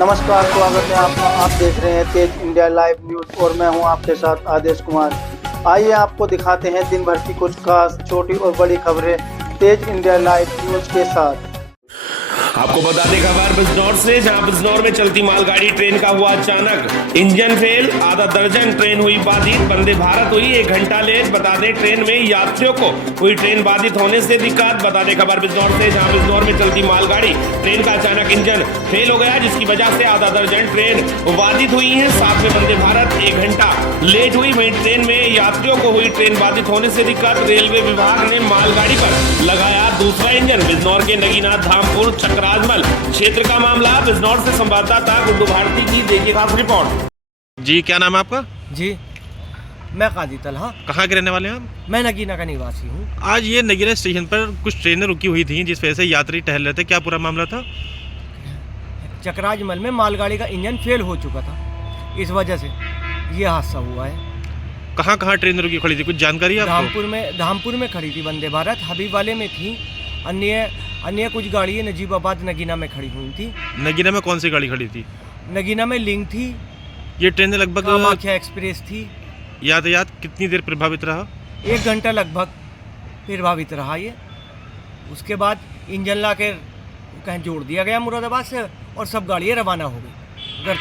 नमस्कार, स्वागत है आपका। आप देख रहे हैं तेज इंडिया लाइव न्यूज और मैं हूं आपके साथ आदेश कुमार। आइए आपको दिखाते हैं दिन भर की कुछ खास छोटी और बड़ी खबरें तेज इंडिया लाइव न्यूज के साथ। आपको बता दें खबर बिजनौर से, जहां बिजनौर में चलती मालगाड़ी ट्रेन का हुआ अचानक इंजन फेल, आधा दर्जन ट्रेन हुई बाधित। वंदे भारत हुई 1 घंटा लेट। बता दें ट्रेन में यात्रियों को हुई ट्रेन बाधित होने से दिक्कत। बता दें खबर बिजनौर से, जहां बिजनौर में चलती मालगाड़ी ट्रेन का अचानक इंजन फेल हो गया, जिसकी वजह से आधा दर्जन ट्रेन बाधित हुई है। साथ में वंदे भारत 1 घंटा लेट हुई। वहीं ट्रेन में यात्रियों को हुई ट्रेन बाधित होने से दिक्कत। रेलवे विभाग ने मालगाड़ी पर लगाया दूसरा इंजन। बिजनौर के नगीनाथ धामपुर चक्राजमल क्षेत्र का मामला। बिजनौर से संवाददाता गुड्डू भारती की देखिए खास रिपोर्ट। जी, क्या नाम है आपका? जी, मैं काजी तलहा। कहाँ के रहने वाले हैं आप? मैं नगीना का निवासी हूँ। आज ये नगीना स्टेशन पर कुछ ट्रेनें रुकी हुई थी, जिस वजह से यात्री टहल रहे थे। क्या पूरा मामला था? चक्राजमल में मालगाड़ी का इंजन फेल हो चुका था, इस वजह से ये हादसा हुआ है। कहाँ कहाँ ट्रेन रुकी खड़ी थी, कुछ जानकारी है आपको? धामपुर में खड़ी थी वंदे भारत, हबीब वाले में थी। अन्य कुछ गाड़ियाँ नजीबाबाद नगीना में खड़ी हुई थी। नगीना में कौन सी गाड़ी खड़ी थी? नगीना में लिंक थी। ये ट्रेनें लगभग कामाख्या एक्सप्रेस थी। यातायात कितनी देर प्रभावित रहा? 1 घंटा लगभग प्रभावित रहा ये। उसके बाद इंजन ला के कहीं जोड़ दिया गया मुरादाबाद से और सब गाड़ियाँ रवाना हो गई।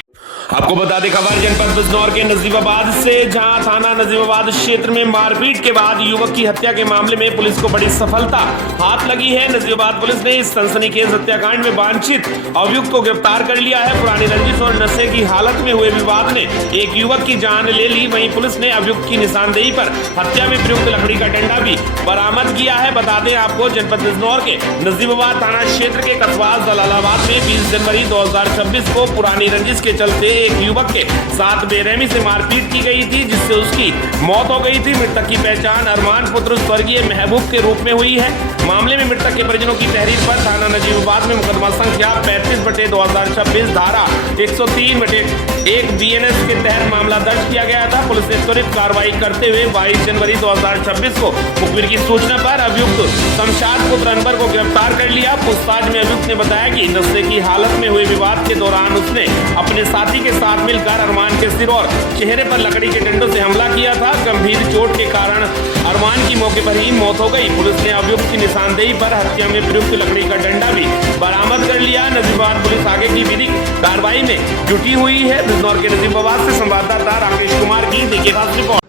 आपको बता दें खबर जनपद बिजनौर के नजीबाबाद से, जहां थाना नजीबाबाद क्षेत्र में मारपीट के बाद युवक की हत्या के मामले में पुलिस को बड़ी सफलता हाथ लगी है। नजीबाबाद पुलिस ने इस सनसनीखेज हत्याकांड में वांछित अभियुक्त को गिरफ्तार कर लिया है। पुरानी रंजिश और नशे की हालत में हुए विवाद ने एक युवक की जान ले ली। वहीं पुलिस ने अभियुक्त की निशानदेही पर हत्या में प्रयुक्त लकड़ी का डंडा भी बरामद किया है। बता दें आपको जनपद बिजनौर के नजीबाबाद थाना क्षेत्र के कस्बास जलालाबाद में 20 जनवरी 2026 को पुरानी रंजिश के चलते एक युवक के साथ बेरहमी से मारपीट की गई थी, जिससे उसकी मौत हो गई थी। मृतक की पहचान अरमान पुत्र स्वर्गीय महबूब के रूप में हुई है। मामले में मृतक के परिजनों की तहरीर पर थाना नजीबाबाद में मुकदमा संख्या 35/2026 धारा 103/1 BNS के तहत मामला दर्ज किया गया था। पुलिस ने त्वरित कार्रवाई करते हुए 22 जनवरी 2026 को मुखबिर की सूचना पर अभियुक्त शमशाद पुत्र अनवर को गिरफ्तार कर लिया। पूछताछ में अभियुक्त ने बताया कि नशे की हालत में हुए विवाद के दौरान उसने अपने साथी के साथ मिलकर अरमान के सिर और चेहरे पर लकड़ी के डंडों से हमला किया था। गंभीर चोट के कारण अरमान की मौके पर ही मौत हो गई। पुलिस ने अभियुक्त की निशानदेही पर हत्या में प्रयुक्त लकड़ी का डंडा भी बरामद कर लिया। नजीबाबाद पुलिस आगे की विधिक कार्रवाई में जुटी हुई है। बिजनौर के नजीबाबाद से संवाददाता राकेश कुमार की देखिए खास रिपोर्ट।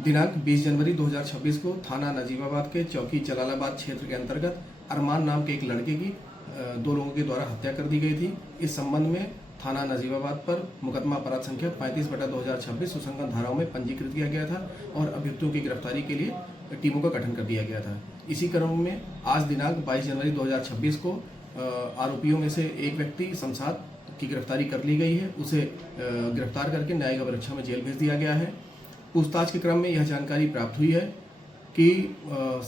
दिनांक 20 जनवरी 2026 को थाना नजीबाबाद के चौकी जलालाबाद क्षेत्र के अंतर्गत अरमान नाम के एक लड़के की 2 लोगों के द्वारा हत्या कर दी गई थी। इस संबंध में थाना नजीबाबाद पर मुकदमा अपराध संख्या 35/2026 सुसंगत धाराओं में पंजीकृत किया गया था और अभियुक्तों की गिरफ्तारी के लिए टीमों का गठन कर दिया गया था। इसी क्रम में आज दिनांक 22 जनवरी 2026 को आरोपियों में से एक व्यक्ति शमशाद की गिरफ्तारी कर ली गई है। उसे गिरफ्तार करके न्यायिक अभिरक्षा में जेल भेज दिया गया है। पूछताछ के क्रम में यह जानकारी प्राप्त हुई है कि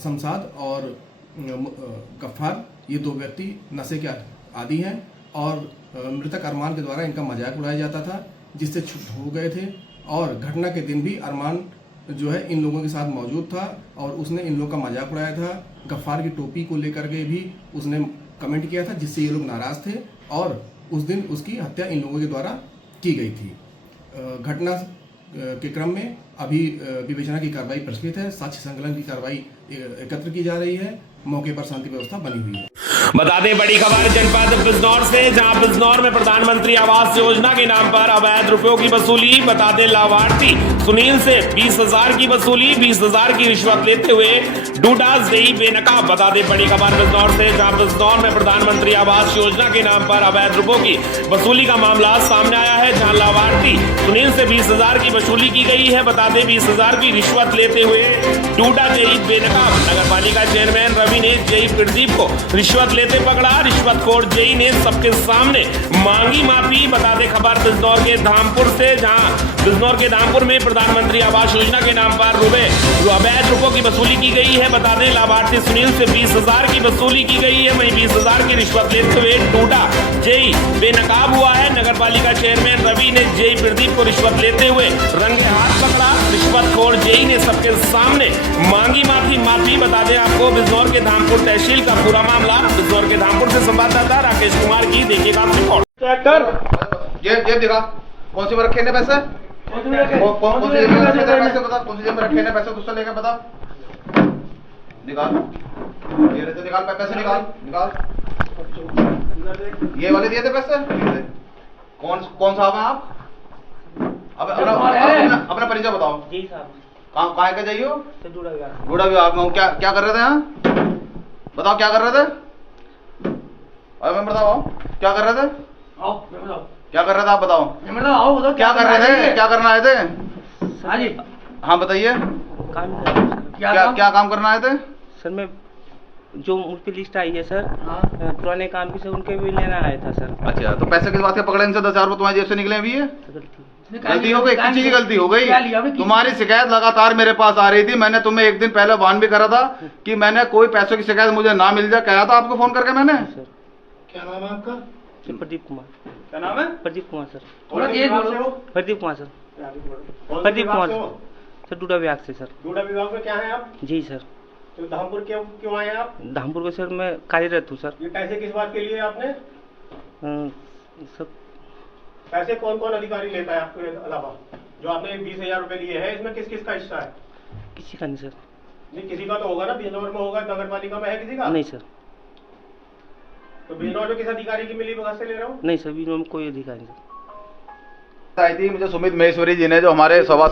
शमशाद और गफ्फार ये 2 व्यक्ति नशे के आदी हैं और मृतक अरमान के द्वारा इनका मजाक उड़ाया जाता था, जिससे छुप हो गए थे। और घटना के दिन भी अरमान जो है इन लोगों के साथ मौजूद था और उसने इन लोगों का मजाक उड़ाया था। गफ्फार की टोपी को लेकर के भी उसने कमेंट किया था, जिससे ये लोग नाराज थे और उस दिन उसकी हत्या इन लोगों के द्वारा की गई थी। घटना के क्रम में अभी विवेचना की कार्रवाई प्रचलित है। साक्ष्य संकलन की कार्रवाई एकत्र की जा रही है। मौके पर शांति व्यवस्था बनी हुई है। बता दें बड़ी खबर जनपद बिजनौर से, जहां बिजनौर में प्रधानमंत्री आवास योजना के नाम पर अवैध रुपयों की वसूली। बता दें लाभार्थी सुनील से 20,000 की वसूली, 20,000 की रिश्वत लेते हुए डूडा जेई बेनकाब। बता दें बड़ी खबर बिजनौर से, जहां बिजनौर में प्रधानमंत्री आवास योजना के नाम पर अवैध रुपयों की वसूली का मामला सामने आया है, जहां लाभार्थी सुनील से 20,000 की वसूली की गई है। बता दें 20,000 की रिश्वत लेते हुए डूडा जेई बेनकाब नगर पालिका चेयरमैन रवि ने जेई प्रदीप को रिश्वत लेते पकड़ा। रिश्वतखोर जेई ने सबके सामने मांगी माफी। बता दें खबर बिजनौर के धामपुर से, जहां बिजनौर के धामपुर में प्रधानमंत्री आवास योजना के नाम पर अवैध रुपयों की वसूली की गई है। बता दें लाभार्थी सुनील से 20,000 की वसूली की गई है। वहीं 20,000 की रिश्वत लेते हुए डूडा जेई बेनकाब हुआ है। नगर पालिका चेयरमैन रवि ने जेई प्रदीप को रिश्वत लेते हुए रंगे हाथ पकड़ा। रिश्वतखोर जेई ने सबके सामने मांगी माफी। बता दें आपको बिजनौर के धामपुर तहसील का पूरा मामला। बिजनौर के धामपुर से संवाददाता राकेश कुमार की देखिएगा रिपोर्ट। जेब दिखा, कौन सी में रखे ने पैसे? कौन सी जेब में रखे थे पैसे बता, कौन सी जेब में रखे ने पैसे दूसरा लेकर बता, निकाल, ये रहते निकाल, पैसे निकाल, ये वाले दिए थे पैसे, कौन साहब हैं आप? अब अपना परिचय बताओ। जी साहब। कहाँ के जाइए हो? बूढ़ा विभाग में। क्या कर रहे थे यहाँ? बताओ क्या कर रहे थे? अरे मैं बताओ क्या कर रहे थे? क्या कर रहे थे आप बताओ? क्या कर रहे थे? क्या करना आए थे? हाँ जी। हाँ बताइए। क्या काम करना आए थे? सर मैं जो उनकी लिस्ट आई है सर, पुराने काम की, सर उनके भी लेना आया था सर। अच्छा, तो पैसे किस बात के पकड़े इनसे? 10,000 रुपये तुम्हारी जेब से निकले अभी है? गलती हो गई, किसी की गलती हो गई। तुम्हारी शिकायत लगातार मेरे पास आ रही थी। मैंने तुम्हें एक दिन पहले वार्न भी करा था कि मैंने कोई पैसों की शिकायत मुझे ना मिल जाए, कहा था आपको फोन करके मैंने। क्या नाम है आपका? प्रदीप कुमार। क्या नाम है? Pradeep Kumar sir. Pradeep Kumar sir. Pradeep Kumar sir, DUDA विभाग से सर। डूडा विभाग में क्या है आप? जी सर। तो धामपुर क्यों आए आप? धामपुर को सर मैं कार्यरत हूँ सर। ये पैसे किस बात के लिए आपने? सर पैसे कौन कौन अधिकारी लेता है आपके अलावा? जो आपने 20,000 रुपए लिए हैं, इसमें किस किस का हिस्सा है? किसी का नहीं सर। नहीं, किसी का तो होगा ना, बिजनौर में होगा, नगर पालिका में है किसी का? नहीं सर। तो बिजनौर में किस अधिकारी की मिली भगत से ले रहे हो? नहीं सर, बिजनौर में कोई अधिकारी नहीं। आई थी मुझे सुमित महेश्वरी जी ने, जो हमारे सभा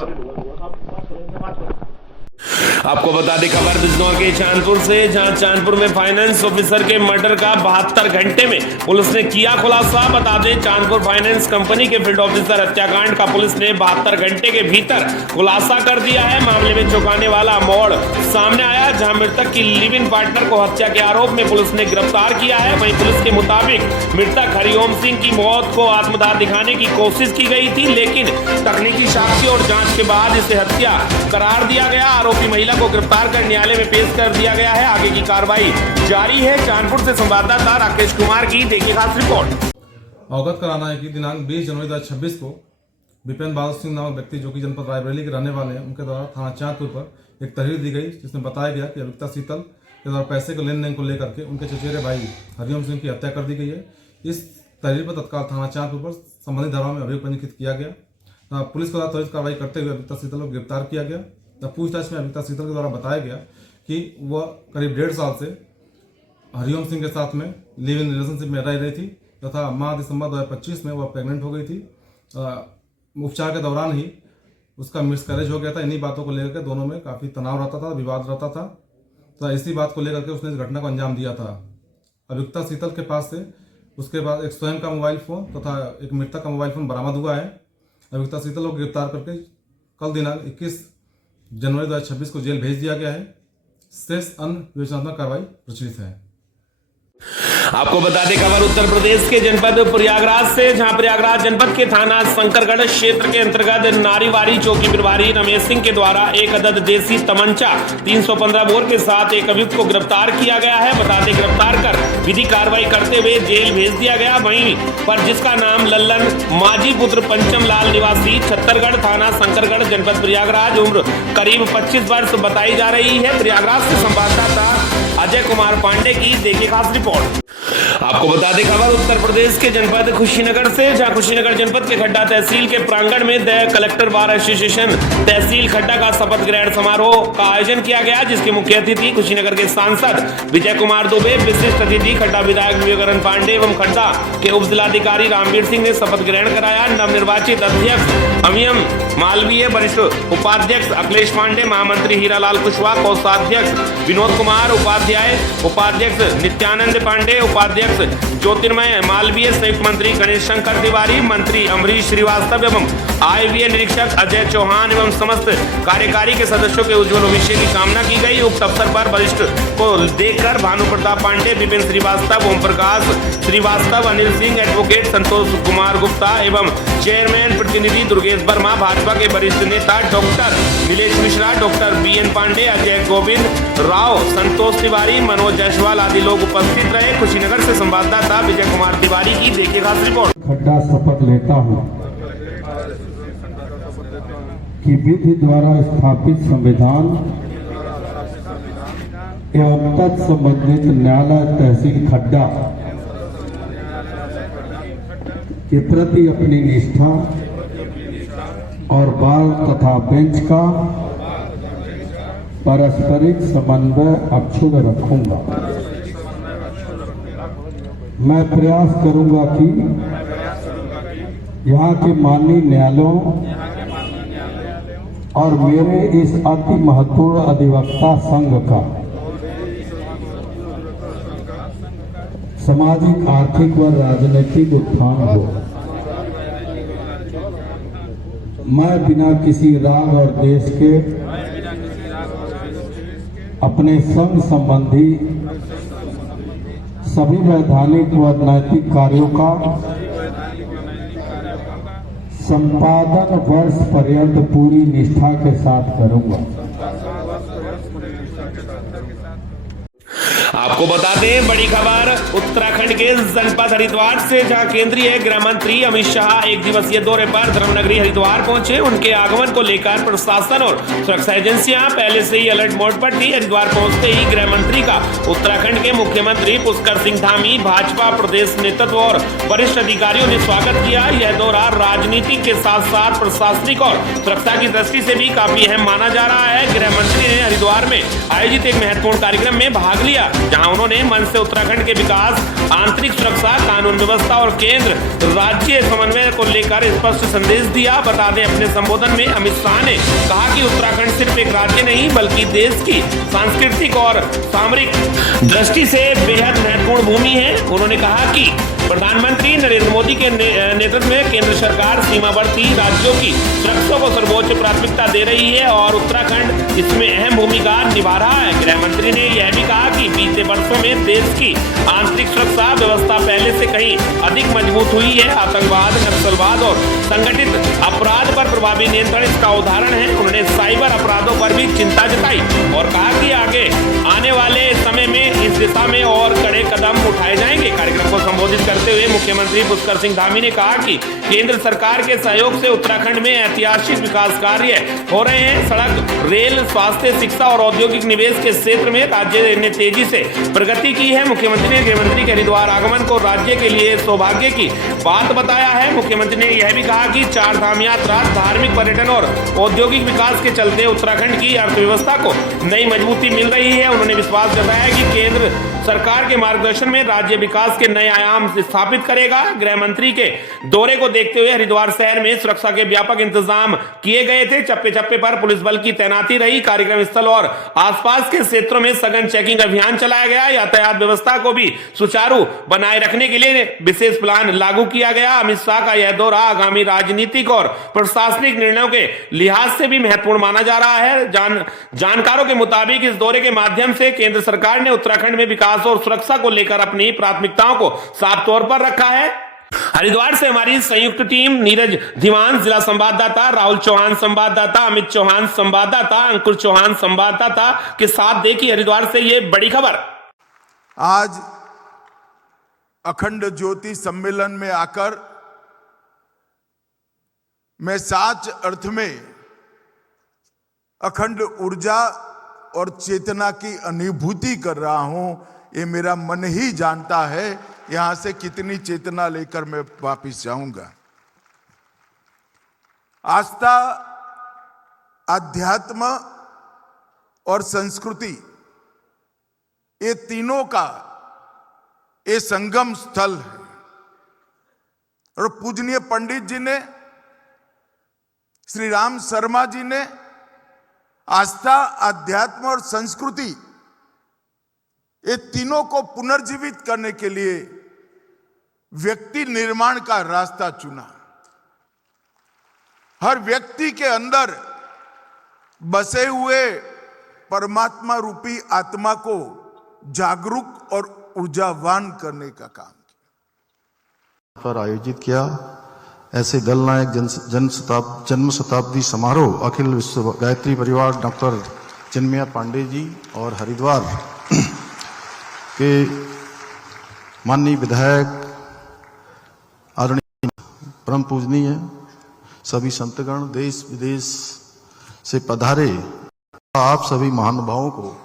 आपको बता दें खबर बिजनौर के चांदपुर से, जहां चांदपुर में फाइनेंस ऑफिसर के मर्डर का 72 घंटे में पुलिस ने किया खुलासा। बता दें चांदपुर फाइनेंस कंपनी के फील्ड ऑफिसर हत्याकांड का पुलिस ने 72 घंटे के भीतर खुलासा कर दिया है। मामले में चौंकाने वाला मोड़ सामने आया, जहां मृतक की लिव इन पार्टनर को हत्या के आरोप में पुलिस ने गिरफ्तार किया है। वहीं पुलिस के मुताबिक मृतक हरिओम सिंह की मौत को आत्मदाह दिखाने की कोशिश की गई थी, लेकिन तकनीकी साक्ष्य और जांच के बाद इसे हत्या करार दिया गया। आरोपी महिला को गिरफ्तार कर न्यायालय में पेश कर दिया गया है। आगे की कार्रवाई जारी है। कानपुर से संवाददाता राकेश कुमार की देखिए खास रिपोर्ट। अवगत कराना है कि दिनांक 20 जनवरी 2026 को विपिन बहादुर सिंह नामक व्यक्ति, जो कि जनपद रायबरेली के रहने वाले हैं, उनके द्वारा थाना चांदपुर पर एक तहरीर दी गई, जिसमें बताया गया कि अभियुक्ता शीतल के द्वारा पैसे के लेन देन को लेकर के उनके चचेरे भाई हरिओम सिंह की हत्या कर दी गई है। इस तहरीर पर तत्काल थाना चांदपुर पर संबंधित धाराओं में अभियोग पंजीकृत किया गया। पुलिस के द्वारा त्वरित कार्रवाई करते हुए अभियुक्ता शीतल को गिरफ्तार किया गया। पूछताछ में अभियुक्ता शीतल के द्वारा बताया गया कि वह करीब 1.5 साल से हरिओम सिंह के साथ में लिव इन रिलेशनशिप में रह रही थी तथा माह दिसंबर 2025 में वह प्रेग्नेंट हो गई थी। उपचार के दौरान ही उसका मिसकैरेज हो गया था। इन्हीं बातों को लेकर के दोनों में काफ़ी तनाव रहता था, विवाद रहता था। तो इसी बात को लेकर के उसने इस घटना को अंजाम दिया था। अभियुक्ता शीतल के पास से उसके बाद एक स्वयं का मोबाइल फ़ोन तथा एक मृतक का मोबाइल फ़ोन बरामद हुआ है। अभियुक्ता शीतल को गिरफ्तार करके कल दिनांक 21 जनवरी 2026 को जेल भेज दिया गया है। शेष अन्य विवेचनात्मक कार्रवाई प्रचलित है। आपको बता दें खबर उत्तर प्रदेश के जनपद प्रयागराज से, जहां प्रयागराज जनपद के थाना शंकरगढ़ क्षेत्र के अंतर्गत नारीवारी चौकी प्रभारी रमेश सिंह के द्वारा एक अदद देसी तमंचा 315 बोर के साथ एक अभियुक्त को गिरफ्तार किया गया है। बता दें गिरफ्तार कर विधि कार्रवाई करते हुए जेल भेज दिया गया। वहीं पर जिसका नाम लल्लन माझी पुत्र पंचम लाल निवासी छत्तरगढ़ थाना शंकरगढ़ जनपद प्रयागराज, उम्र करीब 25 वर्ष बताई जा रही है। प्रयागराज से संवाददाता अजय कुमार पांडे की देखिए खास रिपोर्ट। आपको बता दें खबर उत्तर प्रदेश के जनपद कुशीनगर से, जहां कुशीनगर जनपद के खड्डा तहसील के प्रांगण में द कलेक्टर बार एसोसिएशन तहसील खड्डा का शपथ ग्रहण समारोह का आयोजन किया गया, जिसके मुख्य अतिथि कुशीनगर के सांसद विजय कुमार दुबे, विशिष्ट अतिथि खड्डा विधायक विवेकानंद पांडे एवं खड्डा के उप जिलाधिकारी रामवीर सिंह ने शपथ ग्रहण कराया। नवनिर्वाचित अध्यक्ष अमियम मालवीय, वरिष्ठ उपाध्यक्ष अखिलेश पांडे, महामंत्री हीरालाल कुशवाहा, कोषाध्यक्ष विनोद कुमार, उपाध्यक्ष नित्यानंद पांडे, उपाध्यक्ष ज्योतिर्मय मालवीय, संयुक्त मंत्री गणेश शंकर तिवारी, मंत्री अमरीश श्रीवास्तव एवं आयव्यय निरीक्षक अजय चौहान एवं समस्त कार्यकारी के सदस्यों के उज्जवल भविष्य की कामना की गई। उक्त अवसर पर वरिष्ठ को देखकर भानु प्रताप पांडे, विपिन श्रीवास्तव, ओम प्रकाश श्रीवास्तव, अनिल सिंह, एडवोकेट संतोष कुमार गुप्ता एवं चेयरमैन प्रतिनिधि दुर्गेश वर्मा, भाजपा के वरिष्ठ नेता doctor Nilesh Mishra, doctor BN Pandey, Ajay Govind Rao, Santosh Tiwari, Manoj Jaiswal आदि लोग उपस्थित रहे। कुशीनगर से संवाददाता विजय कुमार तिवारी की देखिए खास रिपोर्ट। खड्डा शपथ लेता हूँ कि विधि द्वारा स्थापित संविधान एवं तत्संबंधित न्यायालय तहसील खड्डा के प्रति अपनी निष्ठा और बाल तथा बेंच का पारस्परिक समन्वय अक्षुण्ण रखूंगा। मैं प्रयास करूंगा कि यहाँ के माननीय न्यायालयों और मेरे इस अति महत्वपूर्ण अधिवक्ता संघ का सामाजिक, आर्थिक व राजनीतिक उत्थान हो। मैं बिना किसी राग और देश के अपने संघ संबंधी सभी वैधानिक व नैतिक कार्यों का संपादन वर्ष पर्यंत पूरी निष्ठा के साथ करूंगा। आपको बता दें बड़ी खबर उत्तराखंड के जनपद हरिद्वार से, जहां केंद्रीय गृह मंत्री अमित शाह एक दिवसीय दौरे पर धर्मनगरी हरिद्वार पहुंचे। उनके आगमन को लेकर प्रशासन और सुरक्षा एजेंसियां पहले से ही अलर्ट मोड पर थी। हरिद्वार पहुंचते ही गृह मंत्री का उत्तराखंड के मुख्यमंत्री पुष्कर सिंह धामी, भाजपा प्रदेश नेतृत्व और वरिष्ठ अधिकारियों ने स्वागत किया। यह दौरा राजनीति के साथ साथ प्रशासनिक और सुरक्षा की दृष्टि से भी काफी अहम माना जा रहा है। गृह मंत्री ने हरिद्वार में आयोजित एक महत्वपूर्ण कार्यक्रम में भाग लिया, जहां उन्होंने मन से उत्तराखंड के विकास, आंतरिक सुरक्षा, कानून व्यवस्था और केंद्र राज्य समन्वय को लेकर स्पष्ट संदेश दिया। बता दें अपने संबोधन में अमित शाह ने कहा कि उत्तराखंड सिर्फ एक राज्य नहीं बल्कि देश की सांस्कृतिक और सामरिक दृष्टि से बेहद महत्वपूर्ण भूमि है। उन्होंने कहा कि प्रधानमंत्री नरेंद्र मोदी के नेतृत्व में केंद्र सरकार सीमावर्ती राज्यों की सुरक्षा को सर्वोच्च प्राथमिकता दे रही है और उत्तराखंड इसमें अहम भूमिका निभा रहा है। गृह मंत्री ने यह भी कहा कि बीते वर्षों में देश की आंतरिक सुरक्षा व्यवस्था पहले से कहीं अधिक मजबूत हुई है। आतंकवाद, नक्सलवाद और संगठित अपराध पर प्रभावी नियंत्रण इसका उदाहरण है। उन्होंने साइबर अपराधों पर भी चिंता जताई और कहा कि आगे आने वाले समय में इस दिशा में और कड़े कदम उठाए जाएंगे। कार्यक्रम को संबोधित करते हुए मुख्यमंत्री पुष्कर सिंह धामी ने कहा कि केंद्र सरकार के सहयोग से उत्तराखंड में ऐतिहासिक विकास कार्य हो रहे हैं। सड़क, रेल, स्वास्थ्य, शिक्षा और औद्योगिक निवेश के क्षेत्र में राज्य ने तेजी से प्रगति की है। मुख्यमंत्री ने गृहमंत्री के हरिद्वार आगमन को राज्य के लिए सौभाग्य की बात बताया है। मुख्यमंत्री ने यह भी कहा कि चार धाम यात्रा, धार्मिक पर्यटन और औद्योगिक विकास के चलते उत्तराखंड की अर्थव्यवस्था को नई मजबूती मिल रही है। उन्होंने विश्वास जताया कि केंद्र सरकार के मार्गदर्शन में राज्य विकास के नए आयाम स्थापित करेगा। गृह मंत्री के दौरे को देखते हुए हरिद्वार शहर में सुरक्षा के व्यापक इंतजाम किए गए थे। चप्पे चप्पे पर पुलिस बल की तैनाती रही। कार्यक्रम स्थल और आसपास के क्षेत्रों में सघन चेकिंग अभियान चलाया गया। यातायात व्यवस्था को भी सुचारू बनाए रखने के लिए विशेष प्लान लागू किया गया। अमित शाह का यह दौरा आगामी राजनीतिक और प्रशासनिक निर्णयों के लिहाज से भी महत्वपूर्ण माना जा रहा है। जानकारों के मुताबिक इस दौरे के माध्यम से केंद्र सरकार ने उत्तराखंड में विकास और सुरक्षा को लेकर अपनी प्राथमिकताओं को साफ तौर पर रखा है। हरिद्वार से हमारी संयुक्त टीम नीरज धीमान, जिला संवाददाता राहुल चौहान, संवाददाता अमित चौहान, संवाददाता अंकुर चौहान, संवाददाता के साथ देखी हरिद्वार से ये बड़ी खबर। आज अखंड ज्योति सम्मेलन में आकर मैं सच अर्थ में अखंड ऊर्जा और चेतना की अनुभूति कर रहा हूं। ये मेरा मन ही जानता है यहां से कितनी चेतना लेकर मैं वापिस जाऊंगा। आस्था, अध्यात्म और संस्कृति, ये तीनों का ये संगम स्थल है। और पूजनीय पंडित जी ने, श्री राम शर्मा जी ने आस्था, अध्यात्म और संस्कृति ये तीनों को पुनर्जीवित करने के लिए व्यक्ति निर्माण का रास्ता चुना। हर व्यक्ति के अंदर बसे हुए परमात्मा रूपी आत्मा को जागरूक और ऊर्जावान करने का काम किया। पर आयोजित किया ऐसे दल नायक जन्म शताब्दी समारोह अखिल विश्व गायत्री परिवार डॉक्टर चिन्मय पांडे जी और हरिद्वार के माननीय विधायक, आदरणीय परम पूजनीय सभी संतगण, देश विदेश से पधारे आप सभी महानुभावों को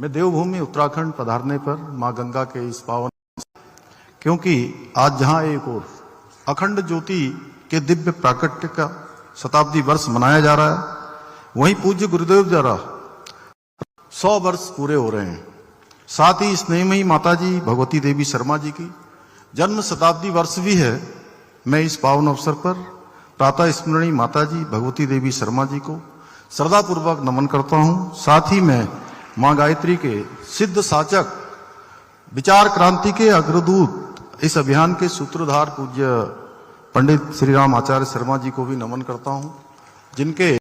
मैं देवभूमि उत्तराखंड पधारने पर मां गंगा के इस पावन, क्योंकि आज जहां एक और अखंड ज्योति के दिव्य प्राकट्य का शताब्दी वर्ष मनाया जा रहा है, वहीं पूज्य गुरुदेव द्वारा 100 वर्ष पूरे हो रहे हैं। साथ ही स्नेहमयी माता जी भगवती देवी शर्मा जी की जन्म शताब्दी वर्ष भी है। मैं इस पावन अवसर पर प्रातः स्मरणीय माता जी भगवती देवी शर्मा जी को श्रद्धापूर्वक नमन करता हूं। साथ ही मैं मां गायत्री के सिद्ध साचक, विचार क्रांति के अग्रदूत, इस अभियान के सूत्रधार पूज्य पंडित श्री राम आचार्य शर्मा जी को भी नमन करता हूं, जिनके